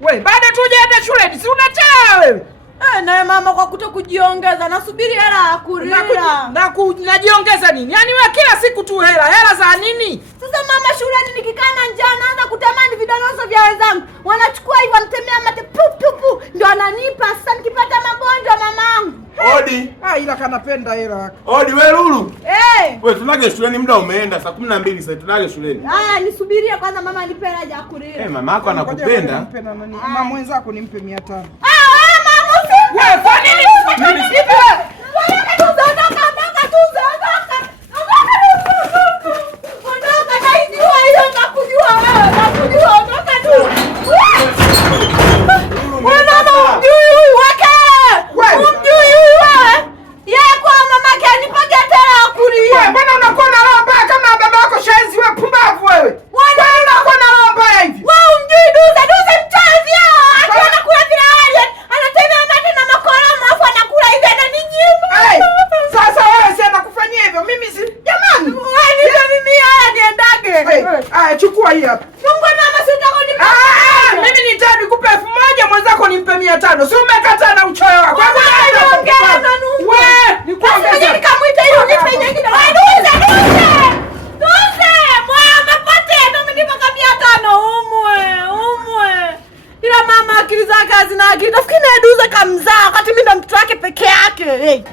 Wewe baada tuje hata shule si unachelewa wewe. Na mama kwa kujiongeza nasubiri hela ya kulia. Najiongeza nini? Yaani wewe kila siku tu hela za nini? Sasa mama shuleni nikikaa na njaa naanza kutamani vidanozo vya wenzangu. Wanachukua hivyo wanatemea mate pu ndio ananipa. Sasa nikipata magonjwa mamangu. Odi. Ila kanapenda hela. Odi wewe Lulu. Wewe tunage shuleni muda umeenda saa 12 sasa tunage shuleni. Nisubirie kwanza mama anipe hela ya kulia. Mama yako anakupenda. Mama mwenzako nimpe 500. Wewe kwa nini? Chukua hii hapa. Mimi nitadi kupe 1000 mwenzako nimpe 500. Si umekataa na uchoyo wako. Wewe nikuongeza. Nikamwita hiyo nipe nyingine. Duze. Mwana pote ndo mnipa 500 umwe. Ila mama akili zake hazina akili. Nafikiri Duze kamzaa wakati mimi ndo mtoto wake peke yake.